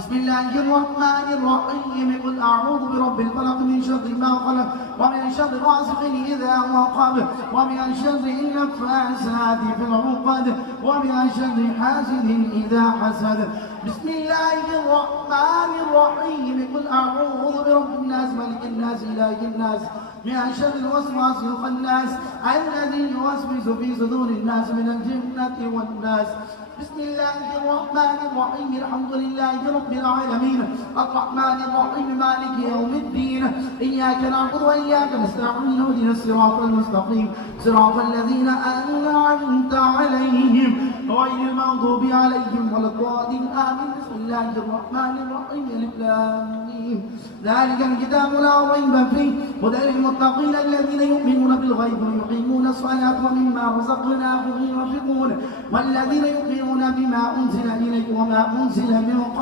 بسم الله الرحمن الرحيم قل أعوذ برب الفلق من شر ما خلق ومن شر غاسق إذا وقب ومن شر النفاثات في العقد ومن شر حاسد إذا حسد. بسم الله الرحمن الرحيم قل أعوذ برب الناس ملك الناس إله الناس من شر الوسواس الخناس الذي يوسوس في صدور الناس من الجنة والناس. بسم الله الرحمن الرحيم الحمد لله رب العالمين الرحمن الرحيم مالك يوم الدين إياك نعبد وإياك نستعين اهدنا الصراط المستقيم صراط الذين أنعمت عليهم غير المغضوب عليهم ولا الضالين آمين. بسم الله الرحمن الرحيم ألف لام ميم ذلك الكتاب لا ريب فيه هدى للمتقين الذين يؤمنون بالغيب ويقيمون الصلاة ومما رزقناهم ينفقون والذين يؤمنون بما أنزل إليك وما أنزل من قبل